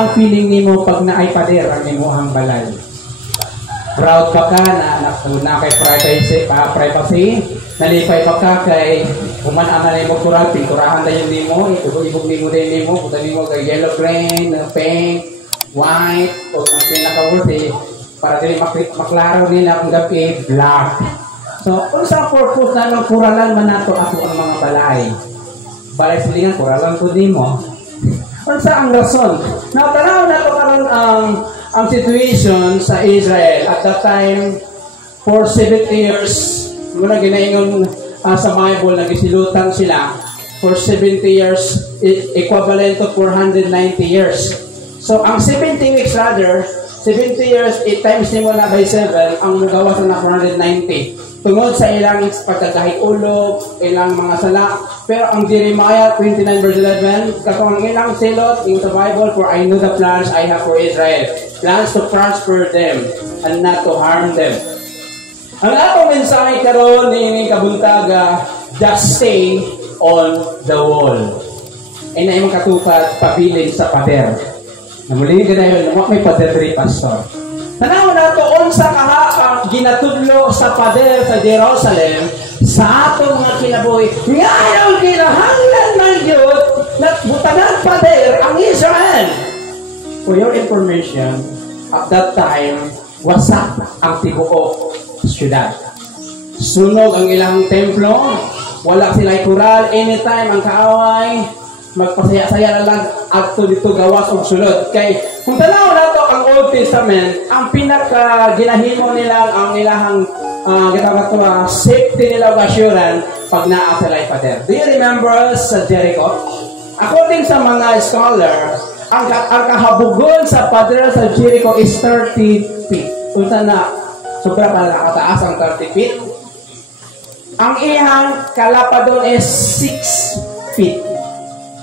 ang feeling nimo pag naay pader ang imuhang balay? Proud pa ka na kay privacy, nalipay pa ka kay uman-ana na mo kurat, pinturahan na yun nimo, ibog nimo din nimo, buta nimo kay yellow green, pink, white, o ang pinaka-worthy, para din maklaro nila kung gabi, black. So, kung sa purpose na nang kuralan man nato ako ang mga balay. Balay silingan, kuralan ko din mo. Kung sa ang rason, natanaw na to karon ang situation sa Israel at that time for 70 years muna ginaingon sa Bible nagisilutan sila for 70 years equivalent to 490 years. So ang 70 weeks rather 70 years 8 times nimo na by 7 ang magawas na 490 tungod sa ilang pagkakahig-ulog, ilang mga sala. Pero ang Jeremiah 29 verse 11, katong ang ilang silot in the Bible, for I know the plans I have for Israel, plans to prosper them and not to harm them. Ang atong mensahe karon ni kabuntaga, just stay on the wall. Ay na imong katupad pabilin sa pader. Namuli ganayon mo may pader ri pastor. Tanaw na to unsa kaha ang ginatudlo sa pader sa Jerusalem sa atong mga kinabuhi. Ngayon kinahanglan man gyud na butanan pader ang Israel. For your information, at that time wasak ang tibuok syudad. Sunog ang ilang templo, wala sila kural, anytime ang kaaway magpasaya-saya na lang adto dito gawas og sulod. Kay kung tanaw nato ang Old Testament, ang pinaka ginahimo nila ang ilahang gitawag safety nila ug assurance pag naa sila pader. Do you remember sa Jericho? According sa mga scholar, ang kahabugon sa pader sa Jericho is 30 feet. Unsa na sobra pa nakataas ang 30 feet. Ang iyang kalapadon is 6 feet.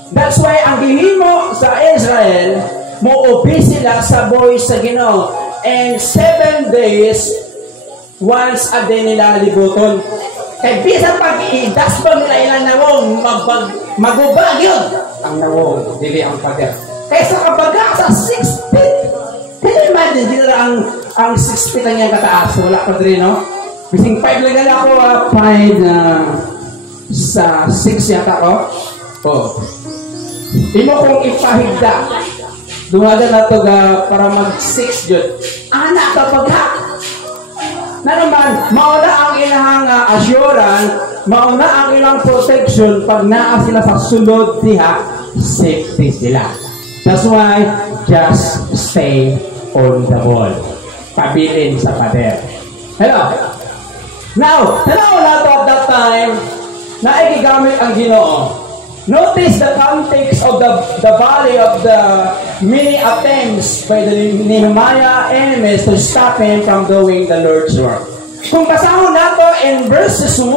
That's why ang gihimo sa Israel, mo-obey sila sa voice sa Ginoo. And 7 days, once a day nila libuton. Kaya bisan pag i-dasbang nila ilang nawong, magubag yun. Ang nawong, dili ang pader. Kaya sa kabaga, sa 6 feet. Can you imagine, dito ang 6 feet ang niyang kataas. Wala pa rin, no? Bising 5 lang ako, 5 sa 6 yata ko. Oh. Imo kong ipahigda. Dumaga na to para mag-6 yun. Anak kapag ha. Na naman, mauna ang ilang assurance, mauna ang ilang protection pag naa sila sa sulod diha, safety sila. That's why, just stay on the wall. Pabilin sa pader. Hello? Now, tanaw na to at that time, na ikigamit ang Ginoo. Notice the context of the valley of the many attempts by the Nehemiah enemies to stop him from doing the Lord's work. Kung kasama nato in verses 1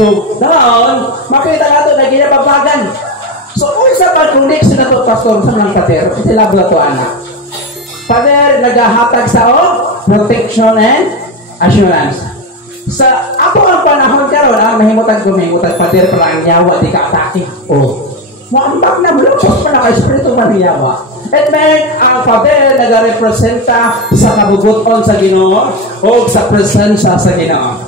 to down, makita nato na ginababagan. So, kung sa pag-connection na ito, Pastor, sa mga pader, itilab na ito, anak. Pader, naghahatag sa protection and assurance. Sa ako ang panahon karon mahimutag pader pala ang yawa di ka atake. Maambak na blocos pa na ka espiritu man yawa. At may ang pader nagarepresenta sa kabubuton sa Ginoo o sa presensya sa Ginoo.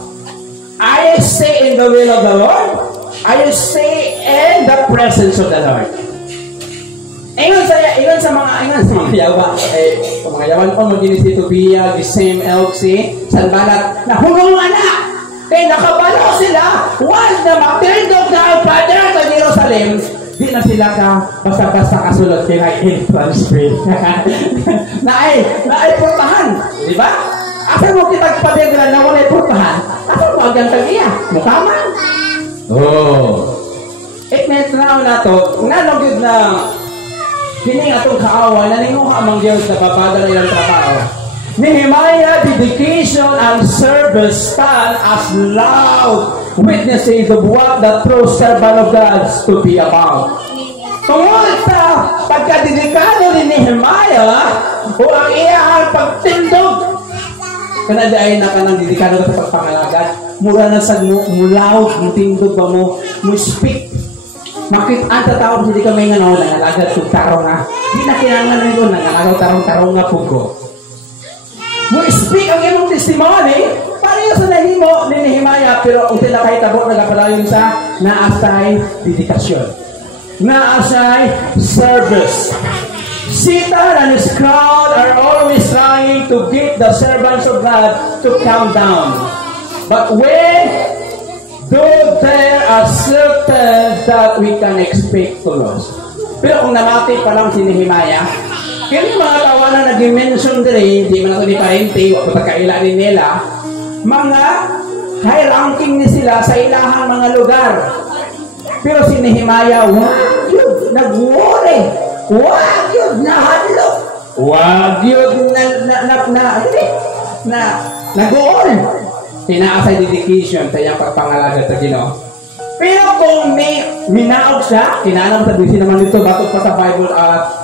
I stay in the will of the Lord. I stay in the presence of the Lord. Ingon sa mga yawa, mga yawan ko mag-inis dito biya, the same LC, Sanbalat, na hulong anak! Kaya nakabalo sila, once na matindog na ang pader sa Jerusalem, di na sila ka basta-basta kasulot kaya entrance free. Naay portahan, di ba? Asa mo kitag pader na wala portahan? Asa mo agang tagiya? Mukha man? It meant na to, nanong na kini atong kaaway na ninguha mang Diyos na papadala ilang trabaho. Nehemiah, dedication and service stand as loud witnesses of what the true servant of God to be about. Tungkol sa pagkadedikado ni Nehemiah o ang iyang pagtindog. Kana dahil na ka ng dedikado sa pagpangalagan, mura na sa mo loud, mo tindog ba mo speak. Makit-an sa tao, hindi kami nga no, nangalagad kong tarong nga. Di na kinangan nito, nangalagaw tarong-tarong nga pugo. Mo speak ang imong testimony, pareho sa nahimo ni Nehemiah, pero kung sila kahit tabo, nagapalayon sa naasay dedikasyon. Naasay service. Satan and his crowd are always trying to get the servants of God to calm down. But when though there are certain that we can expect to lose. Pero kung namati pa lang si Nehemiah, kaya mga tawanan na nag-mention din, hindi man ako di parente, o pagkailanin nila, mga high ranking ni sila sa ilahang mga lugar. Pero si Nehemiah, wag yun, nag-worry. Wag yun, nahalo. Wag yun, nag-goal. Tinaasay dedication sa iyang pagpangalaga sa Ginoo. Pero kung may minaog siya, kinanam sa bisi naman dito, batok pa sa Bible,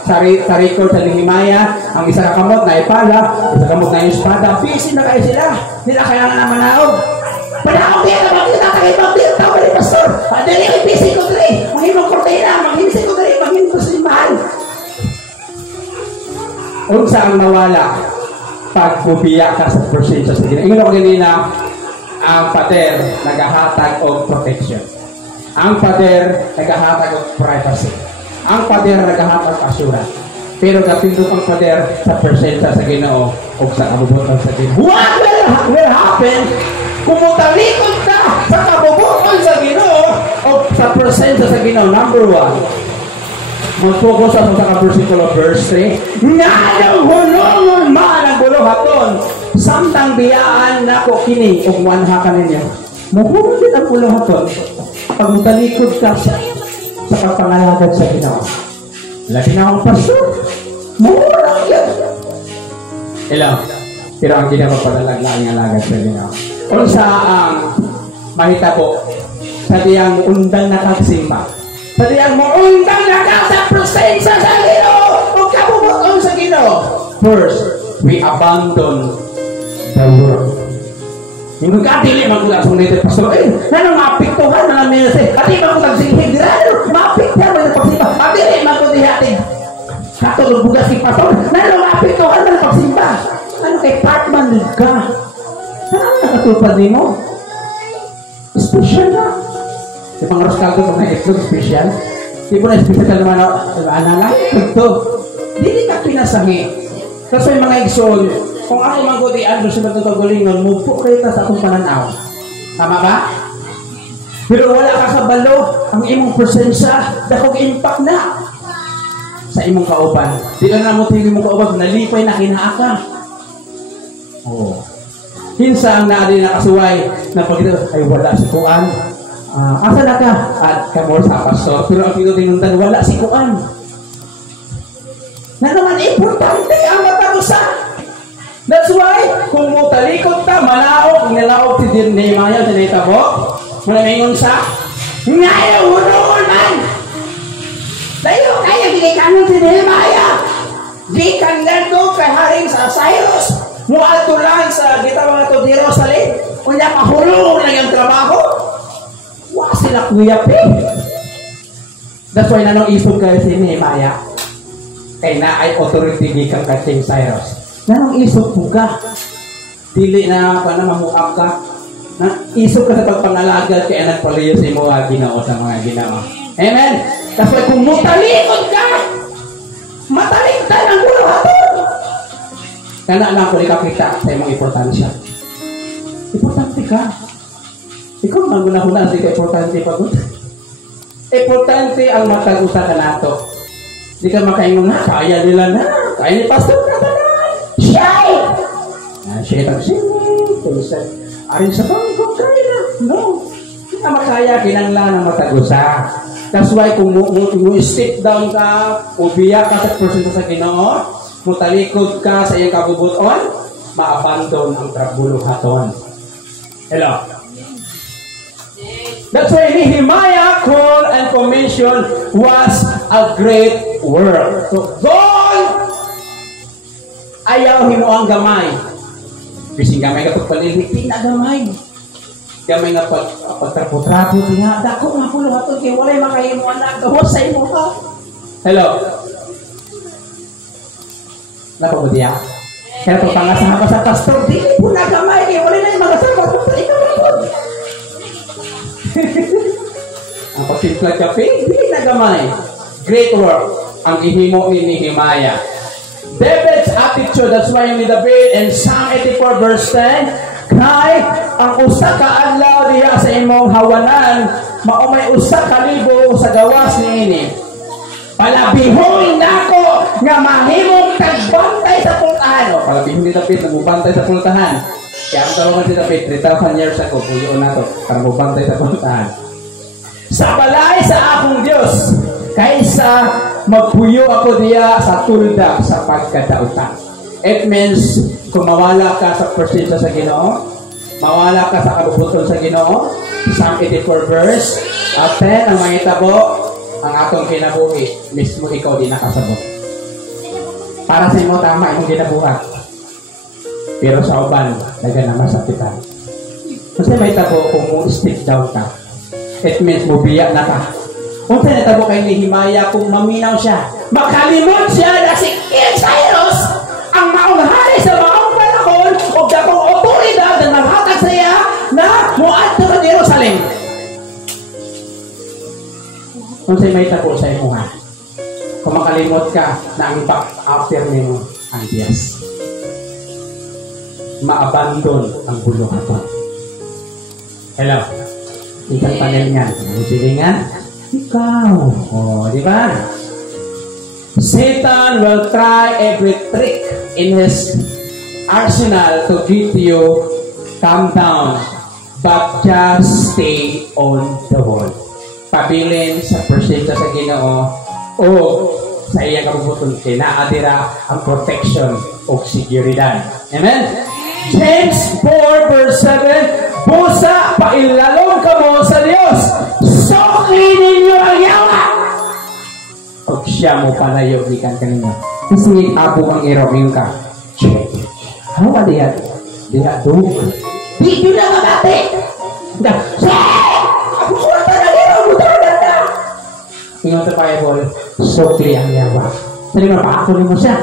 sa record sa Nehemiah, ang isa na kamot na ipala, isa kamot na yung espada, busy na kayo sila. Nila kaya nga na manaog. Panaog yan na makita kayo, makita tao ni Pastor. Dali ay busy ko dali. Mahimong kortina, mahimisi ko dali, mahimong ko sa simbahan. Unsa ang mawala pagbubiya ka sa presensya sa Ginoo. Ingon ako ganina, ang pader nagahatag og protection. Ang pader nagahatag og privacy. Ang pader nagahatag assurance. Pero napindot ang pader sa presensya sa Ginoo o sa kabubuton sa Ginoo. What will happen kung mutalikod ka sa kabubuton sa Ginoo o sa presensya sa Ginoo? Number 1, mag-focus sa ka-versikulo verse 3. Nga hulungon man ang buluhaton, samtang biyaan na ko kini ug manha ka ninyo. Muhulun din ang buluhaton pag mutalikod ka sa pagpangalagad sa Ginoo. Lagi na akong pastor. Muhulun yan. Ilang. Pero ang Ginoo padalaglaan ng alagad sa Ginoo. Unsa ang mahitabo sa diyang undang nakagsimba. Sa diyang maundang na sa presensya sa Ginoo o kabubuton sa Ginoo. First, we abandon the world. Yung kadili magula sa mga pastor, nanong mapiktuhan na namin kasi, kati ba kung tagsinghig, mapiktuhan mo yung pagsimba, kadili magkudihatin. Katulog bugas si pastor, nanong mapiktuhan na pagsimba. Ano kay partman ka? Saan nakatupad ni mo? Special na. Yung mga roskaldo kung na-explode special, di po na-special naman anak ito. Dili ka pinasahi. Kasi yung mga exol, kung ako magodian doon sa matutagalingon, mupo kayo sa akong pananaw. Tama ba? Pero wala ka sa balo, ang imong presensya, dakog impact na sa imong kauban. Di lang na mo tingin mong kauban, nalipay na kinaaka. Oo. Hinsa ang naari na kasuway, na pag ito, ay wala si Kuan. Asa na ka? At kamor sa pastor. Pero ang pinutinuntan, wala si Kuan. Na naman importante ang matagusan. That's why, kung mutalikod ka, malaog, nilaog si Nehemiah sa naitabo, malamingon sa, ngayon, hunungon man! Tayo, kaya ginikanon si Nehemiah. Di kandan ko kay Haring sa Cyrus. Muatulan sa gitawang ito di Jerusalem. Kunya mahulong lang yung trabaho. Wa sila kuyap eh. That's why nanong isog kayo si Nehemiah. Kay na ay authority gikan kay King Cyrus. Nanong isog po ka. Dili na pa na mamuap ka. Isog ka sa pagpangalagal kaya nagpalayo sa imo Ginoo sa mga Ginoo. Amen. That's why kung mutalikod ka, mataliktan ang gulo hapon. Kana lang ko ikakita sa imong importansya. Importante ka. Ikaw mangguna-huna di ka importante pagod. Importante ang matagusa ka nato. Di ka makaingon na, kaya nila na. Kaya ni Pastor Katanan. Shy! Shy tag-singing. Arin sa bangkot kaya na. No. Di ka makaya, kinanglan ang matagusa. That's why kung sit down ka, ubiyak ka sa presensya sa Ginoo, mutalikod ka sa iyang kabubuton, ma-abandon ang trabuluhaton. Hello? That's why Nehemiah call and commission was a great work. So, God, ayaw himo ang gamay. Bising gamay ka pagpalilitin na gamay. Gamay nga pagtrapo-trapo nga. Dako nga pulo hatod kay walay makahimo anak. Gawos sa imo ka. Hello. Napabudiya. Kaya ito pangasahan ka sa pastor, di po nagamay kay walay na yung mga sabat. Ikaw na po. Ang pagsimplag kape, di nagamay. Great work ang ihimo ni Nehemiah. David's attitude, that's why yung David in Psalm 84 verse 10, kay ang usa ka adlaw diha sa imong hawanan maumay usa ka libo sa gawas niini. Palabihon nako nga mahimong tagbantay sa pultahan. Palabihon ni David nagbantay sa pultahan. Kaya ang tawagan si David 3,000 years ago puyo na to para magbantay sa pultahan. Sa balay sa akong Dios kaysa magpuyo ako diya sa tulda sa pagkadautan. It means, kung mawala ka sa presensya sa Ginoo, mawala ka sa kabubuton sa Ginoo, Psalm 84 verse, at 10, ang mangitabo, ang atong kinabuhi, mismo ikaw di nakasabot. Para sa imo tama, imong ginabuhat. Pero sa uban, daga na masakitan. Kasi may tabo, kung mo stick down ka, it means, mubiya na ka. Kung tinatabo kay Nehemiah, kung maminaw siya, makalimot siya na si King Cyrus, ang maunahari sa maong panahon o dakong otoridad na naghatag sa iya na muadto sa Jerusalem. Kung sa'y may tabo sa imo ha, kung makalimot ka na ang after nimo ang Diyos, maabandon ang buluhaton. Hello? Ikang panel niyan. Ang silingan? Ikaw. O, di ba? Satan will try every trick in his arsenal to get you calm down, but just stay on the wall. Pabilin sa presensya sa Ginoo o sa iyang kabubuton kinaadira ang protection o seguridad. Amen? James 4 verse 7, busa pailalong kamo sa Dios, suki ninyo ang yawa. O siya mo palayo ikan kanina. Kasi apo ang irong ka. Check. Hawa diya. Diya do. Di yun na mabati. Ako suwan pa na irong mo talaga. Ingat sa Bible, sukli ang yawa. Sali pa ako mo siya.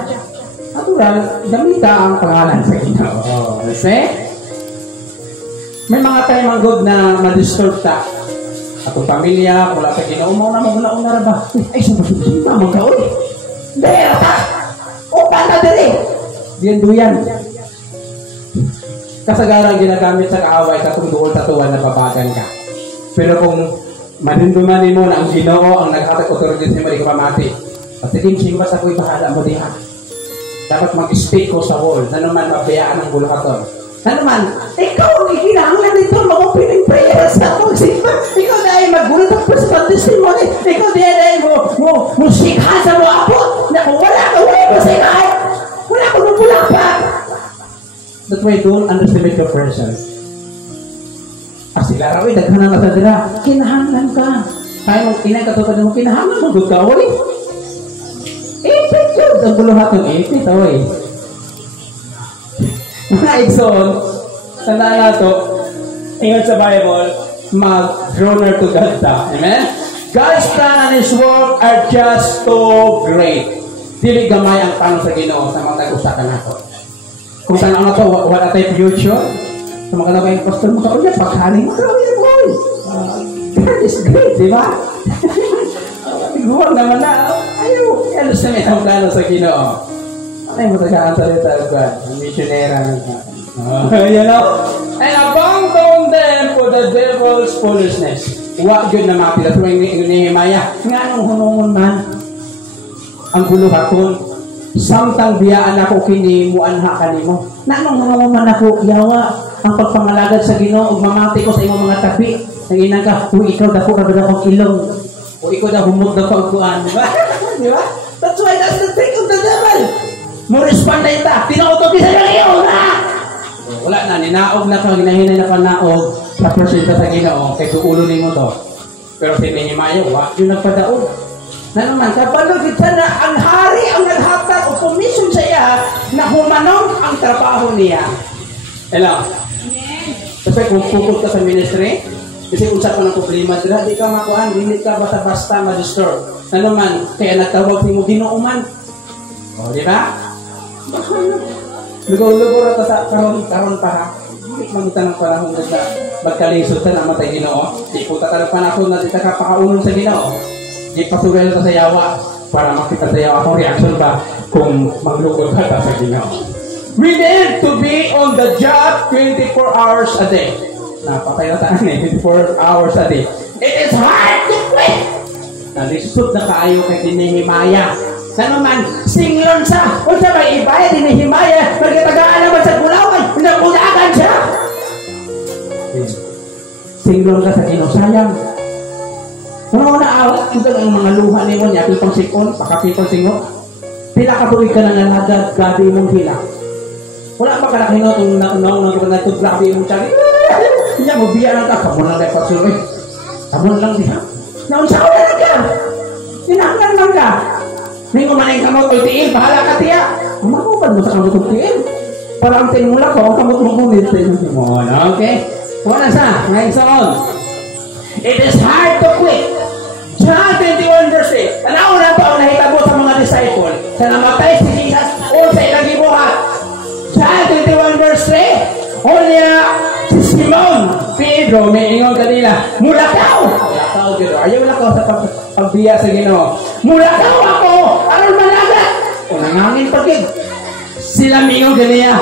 Natural, gamita ang pangalan sa Ginoo. Kasi, may mga time ang good na ma-disturb ta. Atong pamilya, wala sa Ginoo mo na maguna-una ba? Ay, sumasusin na, magkaon. Dahil ta! Upan na dali! Diyan duyan. Kasagaran ginagamit sa kaaway katong duol tatuan na babagan ka. Pero kung manindumanin mo na ang Ginoo ang naghatag authority sa hindi ka pamati. At sige, sino ba sa ku'y bahala mo diha? Dapat mag-stay ko sa wall na naman mabiyaan ng buluhaton. Na naman, ikaw ang ikinahanglan dito, mag-opening prayer sa pagsimba. Ikaw na ay magulat ang personal testimony. Ikaw na ay mo sikha sa mo apot. Na kung wala mo sikha, wala ko nung pa. That's why don't underestimate your presence. Sila raw, daghanan na sa dira. Kinahanglan ka. Kaya mong kinagkatupad mo, kinahanglan mo, good ka, oy. Ipit yun. Ang buluhaton, ipit, oy. Mga igsoon, tandaan na ito, ingat sa Bible, mag-draw near to God ta. Amen? God's plan and His work are just so great. Dili gamay ang tanong sa Ginoo sa mga nag-usakan nato. Kung tanong na ito, wala tayo future, sa mga nabay pastor mo ka ulit, paghaling mo, boy. God is great, di ba? Huwag naman na, ayaw, alos na may ang plano sa Ginoo. Ay, matagaan salita of God. Missionera ng God. You know? And abandon them for the devil's foolishness. Huwag yun na mapila. So, yung Nehemiah, nga nung hunungon man, ang buluhaton, samtang biyaan ako kinimuan ha kanimo. Na nung hunungon man ako, yawa, ang pagpangalagad sa Ginoo, ug mamati ko sa imong mga tabi. Nang inang ka, ikaw dako ka akong ilong. O ikaw na humod na pagkuhan. Di ba? Di ba? That's why that's the trick of the devil. Mo respond na ita. Tinauto kita na kayo, ha? Wala na, ninaog na ka, ginahinay na panaog sa presensya sa Ginoo, kay tuulo ni mo to. Pero si Nehemiah, wag yung nagpadaog. Na naman, kapag kita na ang hari ang naghatag o commission sa iya na humanong ang trabaho niya. Hello? Kasi kung pupot ka sa ministry, kasi kung sa ng problema, di ka makuhaan, hindi ka basta-basta ma-disturb. Ano man, kaya nagtawag mo Ginoo man. O, di ba? Lugaw-lugaw na sa karon pa ha. Hindi magita ng panahon na magkalisod sa namatay Ginoo. Di po tatanong panahon na di ka pakaunon sa Ginoo. Di pasugal ka sa yawa para makita sa yawa kung reaction ba kung maglugod ka sa Ginoo. We need to be on the job 24 hours a day. Napatay na tayo 24 hours a day. It is hard to quit. Nalisod na kaayo kay Nehemia. Sa naman, singlon sa, kung sa may ibaya, Nehemia, magkitagaan naman sa Bulawan, nakunakan siya. Singlon ka sa Ginoo, kung naawat, ito ang mga luha ni mo, niya, pitong sikon, pakapitong singo, pila ka tuwid ka na nanagad, gabi mong hila. Wala pa ka nakino, itong natutulak, gabi mong tsari, hindi mo biya lang ka, kamon lang tayo pagsuloy. Kamon lang diha. Naunsaw na ka. Hinanglan lang ka. May umanay kamot o tiil, bahala ka tiya. Umakupan mo sa kamot o tiil. Para ang tinmula ko, ang kamot mo kumit sa inyo simon. Okay? Wala sa, ngayon sa on. It is hard to quit. John 21 verse 8. Tanaw na ito ang nahitabo sa mga disciple. Sa namatay si Jesus o sa ilagibuhat. John 21 verse 3. O niya, si Simon, Pedro, may ingon kanila, mulakaw! Mulakaw, Ginoo. Ayaw mulakaw sa pagbiya sa Ginoo. Mulakaw ako! Aron managat! O nangangin pagig. Sila mingon kanila,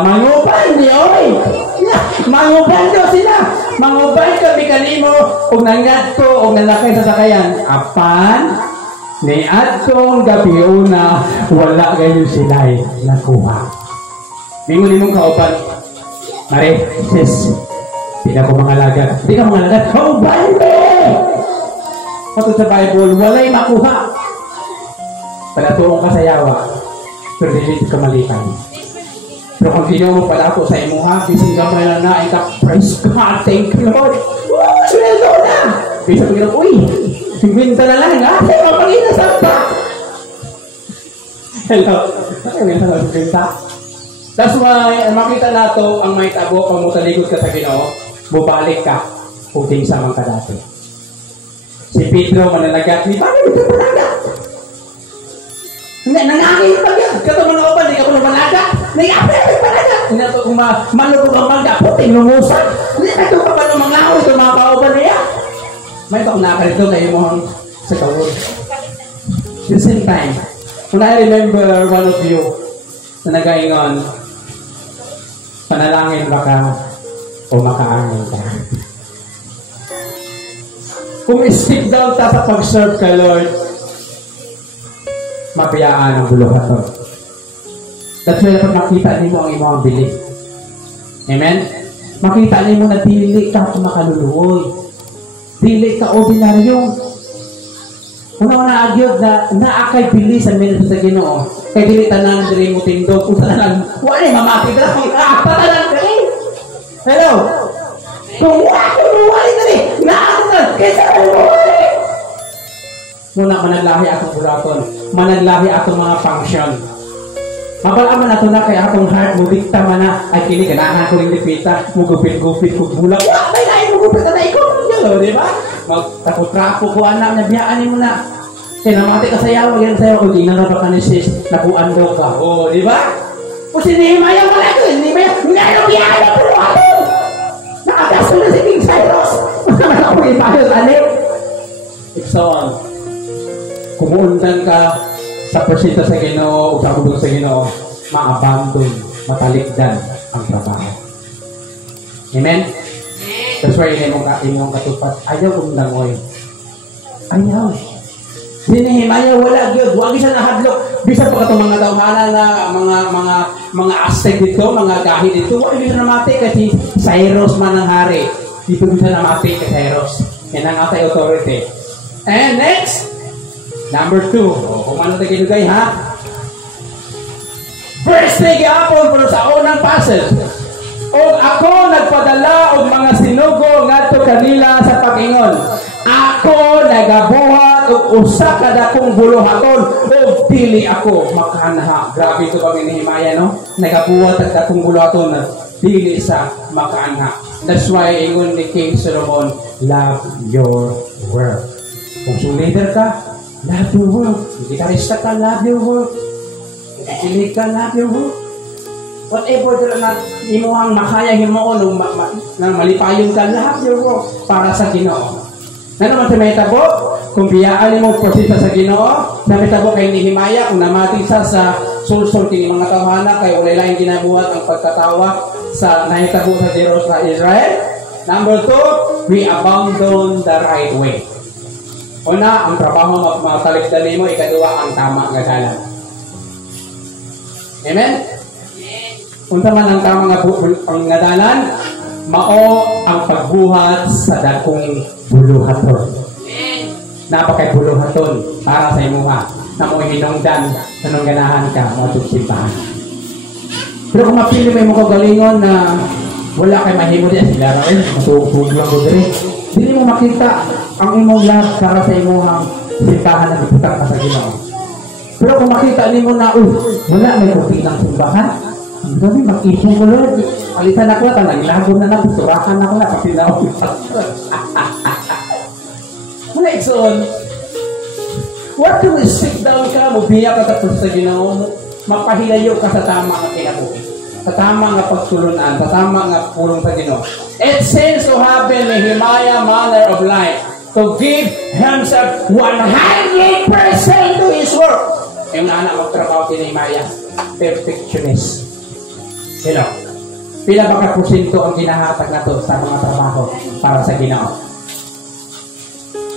manguban niyo, oy! Manguban daw sila! Manguban kami kanimo, o nangat ko, o nalakay sa sakayan. Apan, ni atong gabi una, wala kayo sila'y nakuha. Mingon nimong kaupan, Mare, sis, hindi na ko mga lagat. Hindi ka mga lagat. Oh, Bible! Patod sa Bible, walay makuha. Palatuong ka sa yawa, pero hindi ka malikan. Pero kung Ginoo mo pala ako sa imuha, bising ka pala na, praise God, thank you, Lord. Sweldo na! Bising ka, uy, singwinta na lang, ha? Say, mapagina sa pa! Hello? Ano sa singwinta? That's why, makita nato ang may tabo pag mutaligod ka sa Ginoo, bubalik ka kung sa mga dati. Si Pedro mananagat, ni paano ito managat? Hindi, nangangin pa yan. Kato mga kapan, hindi ka po managat. Nangapin ang managat. Hindi na ito kung manulog ang mga puting lumusan. Hindi na ito pa pa ng mga ako, ito mga kauban niya. May ito kung nakarito kayo mo sa kawul. At the same time, when I remember one of you na nagaingon, panalangin ba ka o makaangin ka? Kung stick down ta sa pag-serve ka, Lord, mabiyaan ang buluhaton. That's why dapat makita niyo ang imong bili. Amen? Makita niyo na dili ka makaluluoy. Dili ka ordinaryong. Una-una agyod na naakay bili sa minuto sa Ginoo. Kay dili tanan diri mo tindog kung tanan. Wala mamati dira kung tanan kay. Hello. Kung wala diri, naatan kaysa wala. Muna managlahi atong bulaton, managlahi atong mga function. Mabalaman nato na kay atong heart mo dikta man na ay kini ganahan ko ring dipita, mo gupit-gupit ko bulak. Wa may lain mo gupit na ikaw, di ba? Magtapo-trapo ko anak na biyaan mo na. Kinamati ka sayaw, magiging sayaw, kung di na ba ka ni sis, napuan daw ka. O, di ba? Kung si Nehemia wala ito, Nehemia, ngayon biyaan na pero ako! Nakagasto na si King Cyrus. Naman ako ipayos, anik. So on. Kumuundan ka sa presita sa Ginoo o sa kubog sa Ginoo, ma-abandon, matalikdan ang trabaho. Amen? That's why imong katupat, ayaw umdangoy. Ayaw. Si Nehemia wala gyud, wag siya nahadlok. Bisan pa katong mga tawhana na mga Aztec dito, mga gahi dito, wag siya namati kasi Cyrus man ang hari. Dito siya namati kay Cyrus. Yan ang atay authority. And next, number 2. Kung ano tayo kinugay, ha? First thing yapon pero sa unang passage. O ako nagpadala og mga sinugo ngadto kanila sa pag-ingon. Ako nagabuhat og usa ka dakong buluhaton o dili ako makaanha. Grabe ito pag Nehemia, no? Nagabuhat og dakong buluhaton na dili sa makaanha. That's why ingon ni King Solomon, love your work. Kung leader ka, love your work. Gitarista ka, love your work. Kikilig ka, love your work. Whatever na imo ang makaya himuon nang malipayon ka, love your work para sa Ginoo. Na naman sa may tabo, kung biyaan mo prosita sa Ginoo, sa may tabo kay Nehemiah, kung namati sa sulsol kini mga tawhana, kay ulay lang ginabuhat ang pagkatawa sa nahitabo sa Jerusalem, Israel. Number 2, we abandon the right way. Una, ang trabaho magmatalikdan mo, ikaduwa, ang tama nga dalan. Amen? Unsa man ang tama nga dalan, mao ang pagbuhat sa dakong buluhaton. Napakay buluhaton para sa imuha na mo hinungdan sa nung ganahan ka mo simbahan. Pero kung mapili mo yung kagalingon na wala kay mahimo diya sila rin, matutug lang ko diri. Hindi mo makita ang imong love para sa imuhang simbahan na iputang ka sa Ginoo. Pero kung makita nimo na, wala may puti ng simbahan, sabi, mag-isong ko Lord, alitan ako na, nagilagom na na, turakan ako na, pati na ako. Wala iksoon. What to sit down ka, mubiya ka tapos sa Ginoo, mapahilayo ka sa tama nga kinabuhi, sa tama nga pagtulunan, sa tama nga pulong sa Ginoo. It seems to have been Nehemiah manner of life to give himself 100% to his work. Yung naanak magtrabaho si Nehemiah, perfectionist. Pila ba ka porsyento ang ginahatag na to sa mga trabaho para sa Ginoo?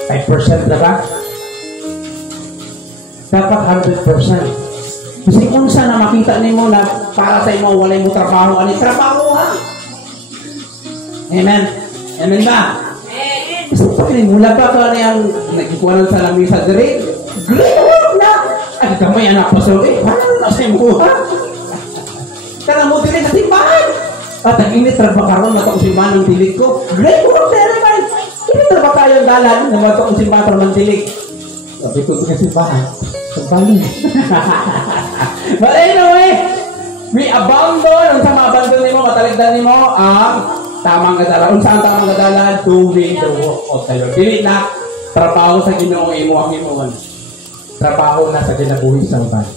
5% na ba? Dapat 100%. Kasi kung sana makita nimo na para sa imo walay mo trabaho, ani trabaho ha? Amen? Amen ba? Amen. Kasi pag mula pa ka niyang nagkikuanan sa lamisa great work na! Ay, kamay anak pa so, paano na sa imo ha? Kaya mo din sa simbahan. At ang init trabaho karon na taong simbahan ng dilig ko. Great work there, man! Hindi trabaho tayo dalan na matong simbahan ng dilig. Sabi ko sa simbahan. Sabi. But anyway, we abandon. Unsa ma-abandon nimo, mataligdan nimo ang tamang kadala. Unsa ang tamang kadala? Doing the work of the Lord. Dili na trabaho sa Ginoo imo ang imong. Trabaho na sa kinabuhi sa uban.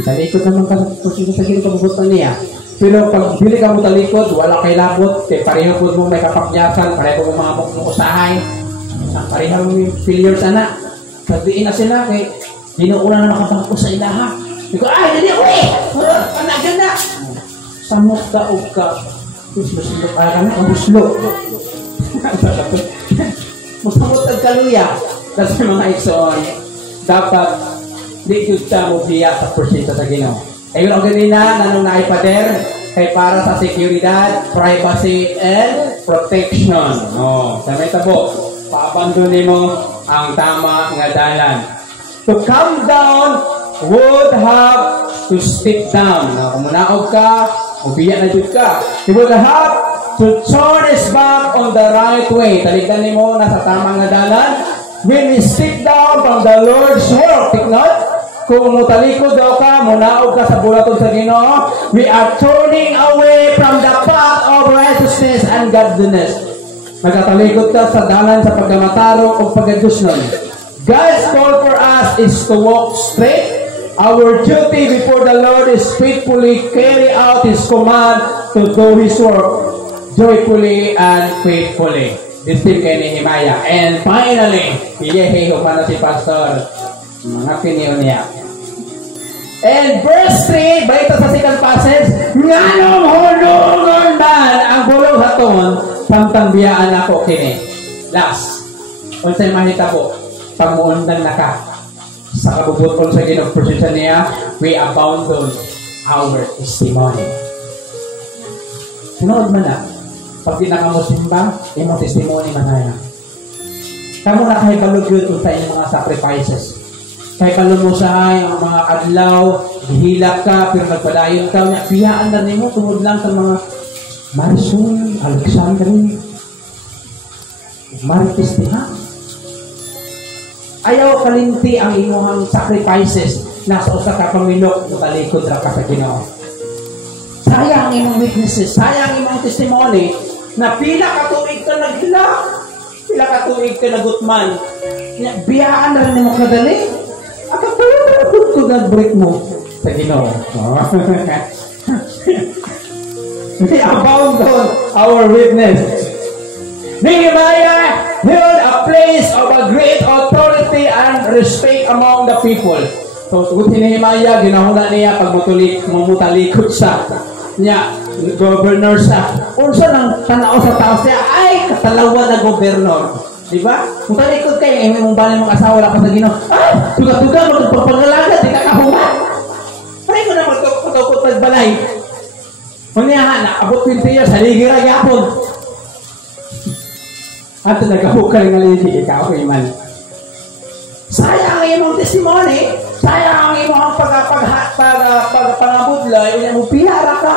Italikod naman ka sa Ginoo kabubutan niya. Pero pag dili ka mo talikod, wala kay labot, kay pareho pud mo may kapakyasan, pareho mo mga usahay. Pareho mo failures ana. Pagdiin na sila kay Ginoo na makapangko sa ilaha. Ikaw, dili ko panagan na. Samot ka o ka. Buslo-buslo. Kami, buslo. Masamot ang kaluya. Kasi mga iksoon, dapat di kita mo biya sa porsyento sa Ginoo. Ayun ang ganina, nanong naipader, kay para sa seguridad, privacy, and protection. Sa may tabo, paabandonin mo ang tama nga dalan. To come down would have to step down. Kung munaog ka, ubiya na dyan ka. He would have to turn his back on the right way. Taligdan mo na sa tamang nga dalan. When we step down from the Lord's work, take note, kung mutalikod daw ka, munaog ka sa bulaton sa Ginoo, we are turning away from the path of righteousness and godliness. Magkatalikod ka sa dalan sa pagkamataro o pagkadusnon. God's call for us is to walk straight. Our duty before the Lord is faithfully carry out His command to do His work joyfully and faithfully. This thing kay Nehemiah. And finally, hiyeheho pa na si Pastor. Mga piniyon niya. And verse 3, baita sa second passage, nganong hulungon man ang bulong haton, pamtangbiyaan ako kini. Last, unsay mahitabo, pagmuundan na ka. Sa kabubuton sa ginagprosesyon niya, we abandon our testimony. Sinood man na, pag pinakamusimba, imong testimony man na. Kamu na kahit kalugyot sa inyong mga sacrifices. Kaya kalumusahay ang mga adlaw, gihilak ka, pero nagpadayon ka, piyaan na nimo tungod lang sa mga Marisol, Alexandre, Marites diha. Ayaw kalinti ang inyong sacrifices na sa usa ka pamilok o talikod ra ka sa Ginoo. Sayang ang imong witnesses, sayang ang imong testimony, Na pila katuig ka naghilak. Pila katuig ka nagutman. Biyaan na rin mo kadali. At ang to break mo sa Ginoo. We abound on our witness. Nehemiah held a place of a great authority and respect among the people. So, si Nehemiah, ginahuna niya pag mamutalikod sa niya, governor sa. Unsa nang tanaw sa tao siya, ay, katalawa na governor. Diba? Kung talikod kayo, mong balay mong asawa, wala pa sa Ginoo. Ay, tuga-tuga, magpapangalaga, di ka kahuman. Ay, ko na magpapagpapag pagbalay. Kunyahan, abot 20 years, haligi ra yapon. At nagkahukay nga haligi, ikaw iman. Sayang ang imong testimony, sayang ang imong pagpangabudlay, unya mo pihara ka.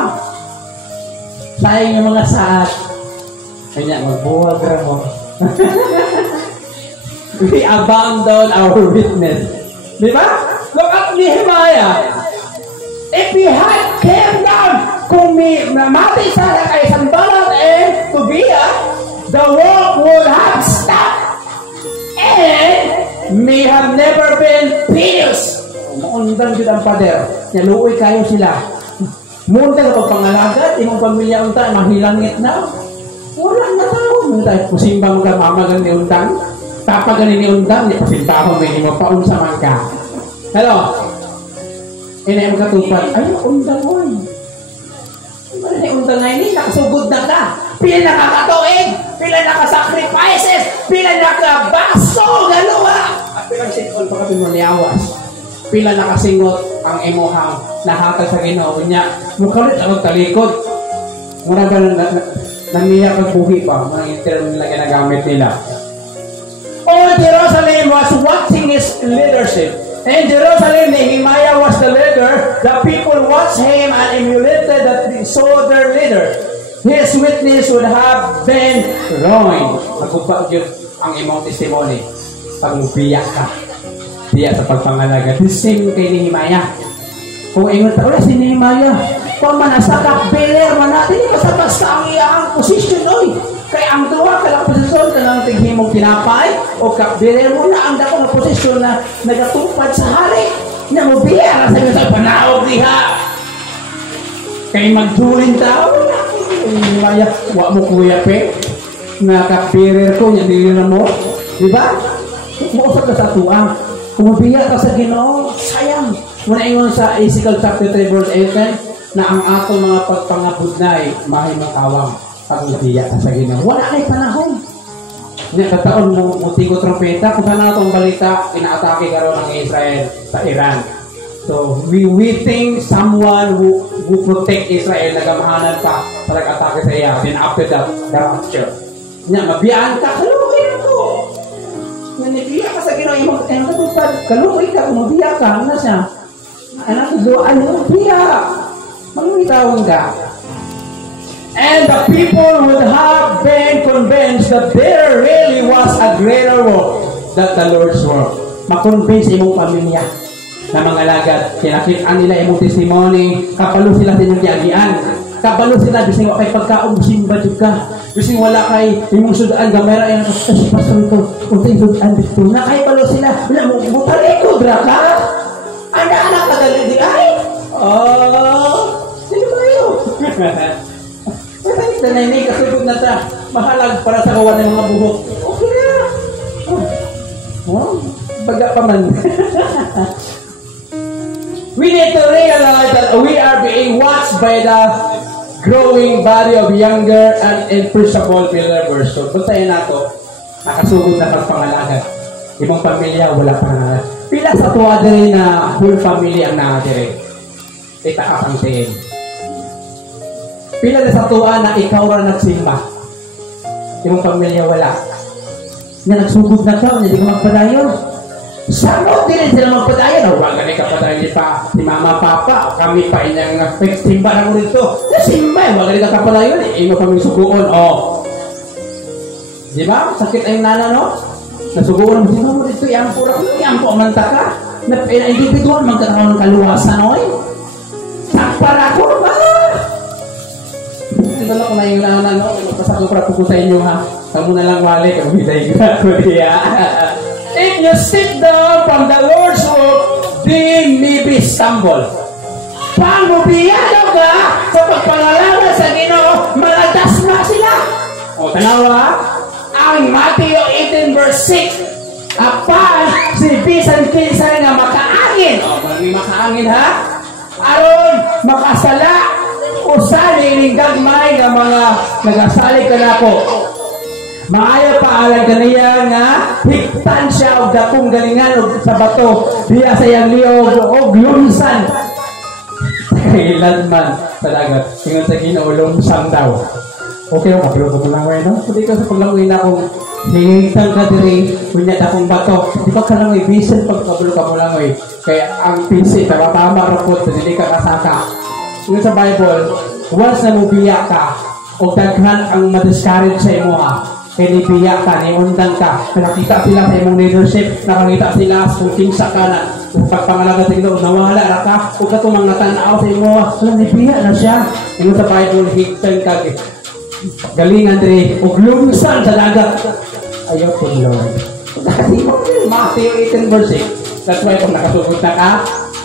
Sayang yung mga saat. Kanya, magbuwag ra mo. We abandon our witness. Diba? Look at Nehemiah. If he had came down, kung mati sana kay Sanballat and Tobiah, the work would have stopped and may have never been peace. Maundan yun ang pader. Naluoy kayo sila. Munta na pagpangalagat, imong pamilya unta, mahilangit na. Wala na tao. Munta, kusimbang ka mamagan ni untang. Tapagan ni untang, di pasintaho may mo paunsa man ka. Hello? Inay mo katupad, ay, untang mo. Ay, untang na ini, nakasugod na ka. Pila nakakatuig, pila nakasacrifices, pila nakabaso, ganoa. At pila sikol pa kami maliawas. Pila nakasingot ang emohang nahatag sa Ginoo niya. Mukalit ang talikod. Mura ba naniya pagbuhi pa, mga term nila ginagamit nila. All Jerusalem was watching his leadership. In Jerusalem, Nehemiah was the leader. The people watched him and emulated that they saw their leader. His witness would have been ruined. Magubag yun ang imong testimony. Pag-ubiyak ka. Diya sa pagpangalaga. The same kay Nehemiah. Kung ingat ka, si Nehemiah, kung manasakap, beler, manati, hindi basta-basta ang iyang posisyon, oy. Kaya ang duwa ka lang posisyon ka lang tighimong tinapay o beler mo na ang dako na posisyon na nagatupad sa hari. Na mo biya sa iyo sa panahog diha. Kaya magdulin tao. Nehemiah, wa mo kuya pe. Nakapirer ko, yan nilina mo. Diba? Mausap ka sa tuang. Kumubiya ka sa Ginoo, sayang. Muna ingon sa Ezekiel chapter 3 verse 18 na ang ato mga pagpangabudnay mahimong awang pag-ubiya ka sa Ginoo. Wala kay panahon. Kataon mo tigo trompeta kung saan itong balita inaatake karon ng Israel sa Iran. So we think someone who protect Israel nagamahanan pa sa nag-atake sa iya. Then after that, the rapture. Mabiyaan ka, kalungin ako. Nanibiya ka sa Ginoo, yung katupad, kalungin ka, umabiya ka, ano siya? Anak ko doon, umabiya. Magmitawin ka. And the people would have been convinced that there really was a greater work than the Lord's work. Makonvince imong pamilya na mga lagad. Kinakitaan nila imong testimony. Kapalo sila sa inyong kiagian. Kapalo sila, bising wakay pagkaong simba ka. Bising wala kay imong sudaan gamera ay nakasasya pastor ito. Unting sudaan dito. Nakay sila. Wala mo, butalikod ra ka. Anak-anak ka dali di ay. Sino ba yun? Matangit na nainay, kasugod na ta. Mahalag para sa kawan ng mga buhok. Okay na. Baga pa man. We need to realize that we are being watched by the growing body of younger and imperishable believers. So, puntayin nato, nakasugod na pagpangalaga. Ibang pamilya, wala pa na. Pila sa tuwa din na whole family ang nakadiri. Itaas ang tiin. Pila na sa tuwa na ikaw ra nagsimba. Ibang pamilya, wala. Na nagsugod na ka, hindi ka magpadayon. Saan din sila magpadayon? Huwag ka na kapadayon pa si mama, papa. Kami pa inyang nagsimba na mo rito. Nasimba, huwag ka na kapadayon. Imo kami suguon. Di ba? Sakit ang nana, no? Nasuguon mo rito. Iampo ra ko. Iampo ang manta ka. Individual, magkakaroon ng kaluwasan, no? Sakpara ko, ba? Ito ko na yung nana, no? Magpasak pag-upra ko sa inyo ha. Kamu na lang wali, kami dahil ko diya. If you sit down from the Lord's work, they maybe stumble. Pag mubiyado ka sa pagpangalaman sa Ginoo, maladas na sila. O, tanawa, ang Matthew 18 verse 6, apan si bisan kinsa nga makaangin. O, may makaangin ha? Aron, makasala, usali ning gagmay nga mga nagasali ka na ko. Maayo pa alang kaniya nga higtan siya og dakong galingan og sa bato diya sa iyang liog og lumsan. Kailan man sa dagat ingon sa Ginoo lumsan daw. Okay ako pero ko lang no. Hindi ka sa paglangoy na kung higtan ka diri unya dakong bato. Di ba ka lang ibisan pagkabulo ka mo lang kay ang PC tama rapot dili ka kasaka. Ingon sa Bible, once na mubiya ka og daghan ang ma-discourage sa imo ha. Kaya nibiya ka, niundang ka, nakita sila sa imong leadership, nakakita sila kung kinsa ka na, kung pagpangalaga sa ilo, nawala na ka, kung ka tumang natanaw sa imo, so nibiya na siya. Ino sa Bible, higtan ka, galingan diri, o lumsan sa dagat. Ayaw po, Lord. Kasi mo, Matthew 18 verse 6, that's why kung nakasugod na ka,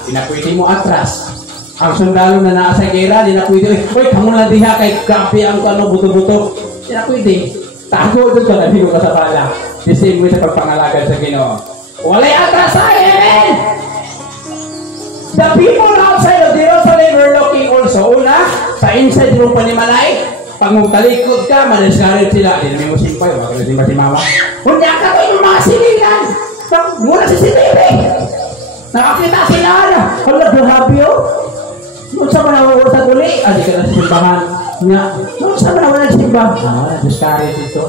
pinapwede mo atras. Ang sundalo na nasa gera, di na pwede, uy, kamo na diha kay kapi ang kano, buto-buto, di na pwede. Tago doon ka, nabigo ka sa bala. The same way sa pagpangalagan sa Ginoo. Walay atrasahin, amen! The people outside of Jerusalem were looking also. Una, sa inside room pa ni Malay, pag magtalikod ka, madiscourage sila. Hindi namin mo simpay, wag na din ba si Mama? Hunya ka ko yung mga siligan! Muna si Silibi! Nakakita sila na. Hala, grabe yun. Noon sa manawag sa tuli, di ka na simbahan. Nga, noon sa manawag na simbahan. Discourage ito.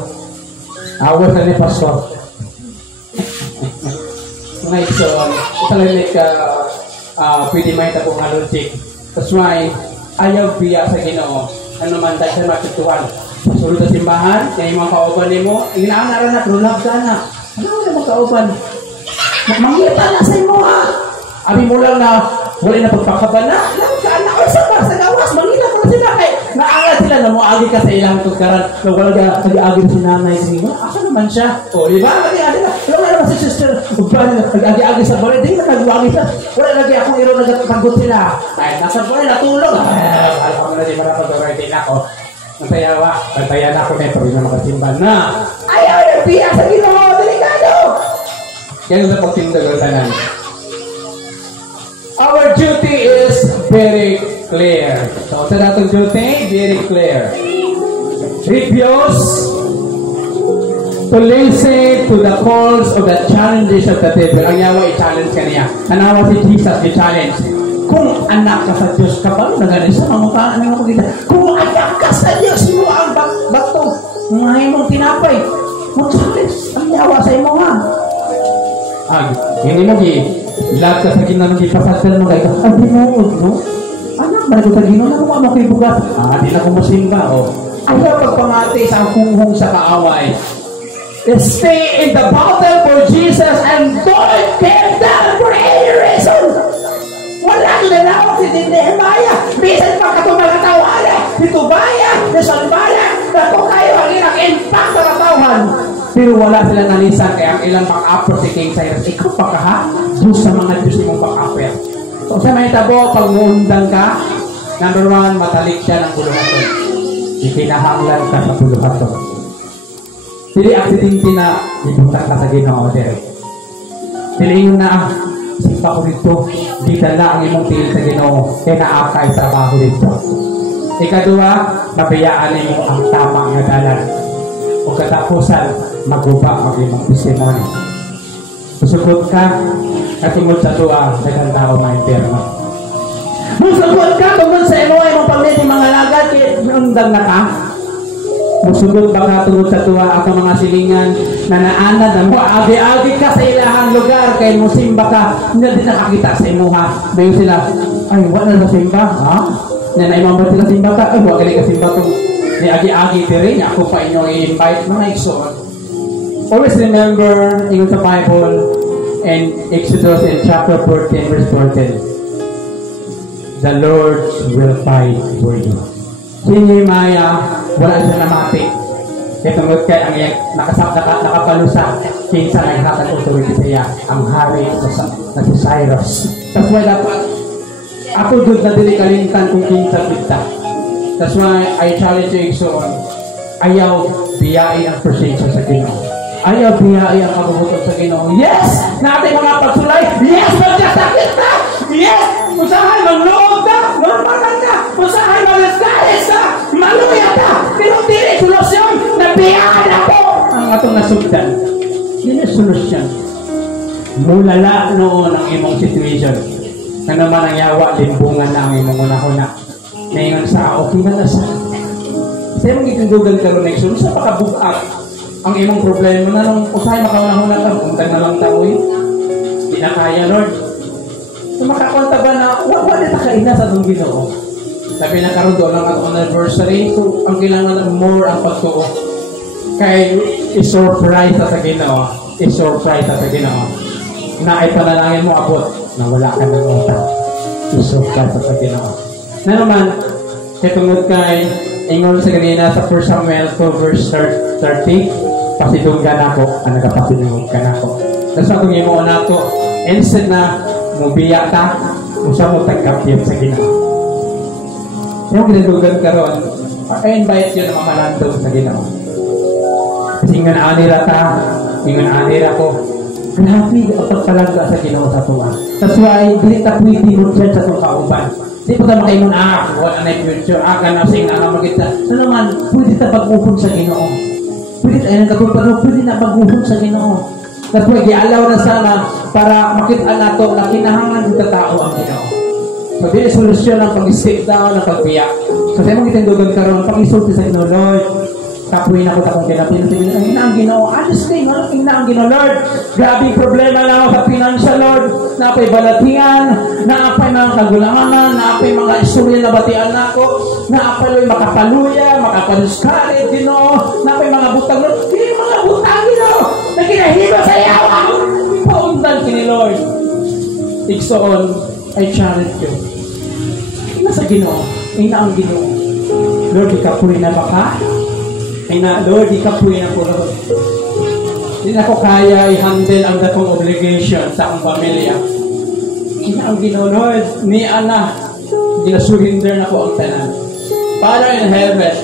Awas na ni Pastor. Mga ito, talagang pwede may tapong haluntik. That's why, ayaw biya sa Ginoo. Ano man tayo sa matutuhan. Sulod sa simbahan, kaya yung mga kauban mo, inaanan na, trulab ka na. Ano na mga kauban? Mangita na sa imo ha. Abi mo lang na wala na pagpakaban na. Nagkaan na sa pa sa gawas. Mangita ko sila kay naangat sila na moagi ka sa ilang tugkaran. Na wala ka nag-agi si nanay siya. Asa naman siya? O, di ba? Nag-agi na. Wala naman si sister. Nag-agi sa baray. Di na nag-agi sa. Wala lagi akong iro nagtagot sila. Kahit nasa baray natulog. Alam ko na di marapag-oray din ako. Nagtayawa. Nagtayan ako na ito. Hindi na makasimban na. Ayaw na biya sa Ginoo. Delikado. Yan ang pagtindagal tanan. Our duty is very clear. So, sa natong duty, very clear. Refuse to listen to the calls of the challenges of the devil. Ang yawa, i-challenge ka niya. Tanawa si Jesus, i-challenge. Kung anak ka sa Diyos ka pa, nagaling sa mamukhaan ng mga pagkita. Kung anak ka sa Diyos, mo ang bato. Mga imong tinapay. Mag-challenge. Ang yawa sa imo nga. Hindi mo lahat ka sa Ginoo ng ipasasal mo kayo. Di mo, no? Anak, bago sa Ginoo, nakuha mo kayo bugat. Di na kumusimba, Ayaw pagpangati sa hunghong sa kaaway. Stay in the battle for Jesus and don't get down for any reason. Walang nalawag si Nehemiah. Bisan pa katumal katawanan. Si Tubaya, si Sanbala, na kung kayo ang impact sa katawan. Pero wala silang nalisan kaya ang ilang pang-upper si King Cyrus. Ikaw pa ka ha? Diyos sa mga Diyos mong pang-upper. So sa may tabo, pag muundang ka, number 1, matalik siya ng buluhaton. Ikinahanglan ka sa buluhaton. Dili aksidente na ibutak ka sa Ginoo dire. Dili yun na simpa ko dito. Di dala ang imong tingin sa Ginoo. Kaya naakay sa trabaho dito. Ikaduha, mabiyaan mo ang tamang nga dalan. O katapusan, maguba mag-imong testimony. Musugod ka, katungod sa tuwa, dagang tao ma-interno. Musugod ka, tungod sa imo ay mong pamilya mga lagad, kaya nundang na ka. Musugod ba ka tungod sa tuwa ako mga silingan na naanad na mo, agi-agi ka sa ilahang lugar, kaya musimba ka, hindi din nakakita sa imo ha. Bayo sila, ay, wala na simba, ha? Na naimambot sila simba ka, ay, wag ka simba itong ni agi-agi tiri niya ako pa inyong i-invite mga igsoon. Always remember in the Bible and Exodus in chapter 14 verse 14, the Lord will fight for you. Si Nehemiah, wala siya namati. Kaya tungod kay ang nakapalusa, kinsa naghatag authority sa iya, ang hari na si Cyrus. That's why dapat, ako doon na dili kalimtan kung kinsa kita. That's why I challenge you so ayaw biyain ang presensya sa Ginoo. Ayaw biyain ang kabubuton sa Ginoo. Yes! Natin mga pagsulay. Yes! Magkasakit na! Yes! Usahay magluod ka! Normalan ka! Usahay mag-escalis ka! Maluya ka! Pero dili solusyon na biyain ako! Ang atong nasugdan. Dili solusyon. Mulala noon ang imong situation. Na naman ang yawa, limbungan na ang imong una-una. Ngayon sa okay na sa sa imong itindugan karon next one, sa pakabugak ang imong problema na nung usahay makauna-una ka, untang na lang taoy. Di na kaya, Lord. So makakonta ba na, wala na kaina sa itong Ginoo. Sabi na karon doon ang atong anniversary, so ang kailangan more ang pagtuo. Kay i-surprise sa Ginoo. I-surprise sa Ginoo. Na ay panalangin mo abot na wala ka ng utang. I-surprise sa Ginoo. Na naman, katungod kay ingon sa ganina sa 1 Samuel 2 verse 30, pasidunggan ako, ang nagapasidunggan ako. Tapos akong imo nato, instead na mubiya ka, usa mo tagkapyot sa Ginoo. Yung gindugan karon, invite yun na makalandong sa Ginoo. Kasi nga naanira ta, nga naanira ko, grabe ang pagpalangga sa Ginoo sa tuwa. That's why, dili ta pwede mo dyan sa itong kauban. Di po tayo makaingon, wala na yung future, ganasing na makita. So naman, pwede ta pag-upon sa Ginoo. Pwede na pag-upon sa Ginoo. That's why, gialaw na sana para makita nato na kinahangan ng tao ang Ginoo. So, di solusyon ang pag-step down, ang pagbiyak. So, tayo mong itindugan karon pag-isulti sa Ginoo, Lord, kapuin ako takong kinapin sa Ginoo. Ang ina ang Ginoo. Honestly, ang ina ang Ginoo, Lord. Grabe problema na ako sa financial, Lord. Naapay balatingan, naapay mga kagulangan, naapay mga istorya na batian na ako, naapay makapaluya, makapaluskarit, Ginoo, naapay mga butang, Lord. Hindi mga butang, Ginoo, na kinahilo sa yawa. Paundan kini, Lord. Igsoon, I challenge you. Nasa Ginoo, ina ang Ginoo. Lord, ikapuin na ba ka? Ina, Lord, ikapuin na po, Lord. Hindi na ko kaya i-handle ang datong obligation sa akong pamilya. Ina ang Ginoo, Lord, ni Ana, ginasuhinder na ko ang tanan. Father in heaven,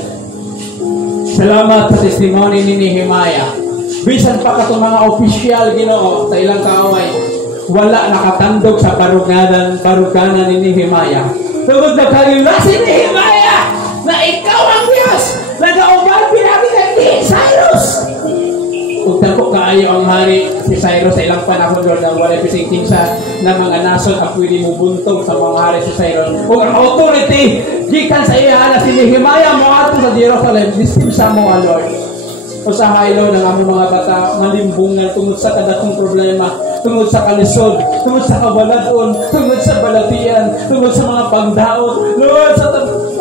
salamat sa testimony ni Nehemiah. Bisan pa ka itong mga opisyal, Ginoo, sa ilang kaaway, wala nakatandog sa baruganan ni Nehemiah. Tugod na kayo si Nehemiah na ikaw ang Diyos na nauban pinagi kay Cyrus. Kung tako kaayo ang hari si Cyrus sa ilang panahon, Lord, na wala pisingking sa na mga nasod ang pwede mo buntong sa mga hari si Cyrus. Kung ang authority gikan sa iya na si Nehemiah mo ato sa Jerusalem, distim sa mga Lord. O sa haylo ng among mga bata malimbungan tungod sa kadatong problema, tungod sa kalisod, tungod sa kabaladon, tungod sa balatian, tungod sa mga pagdaot. Lord, sa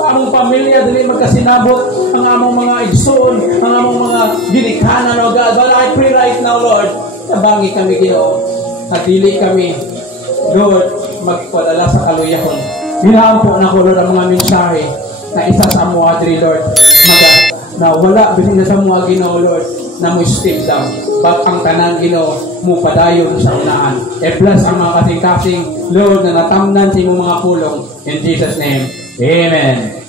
among pamilya dili magkasinabot ang among mga igsoon, ang among mga ginikanan, O God. But I pray right now, Lord, nabangi kami, Ginoo, at dili kami, Lord, magpadala sa kaluyahon. Hinahampo na ko, Lord, ang mga mensahe na isa sa amo adri, Lord, na wala bisin na sa mga, Ginoo, Lord, na mo step down. But ang tanan, Ginoo, mo padayon sa unahan. E-bless ang mga kasing-kasing, Lord, na natamnan sa imong mga pulong. In Jesus' name, Amen.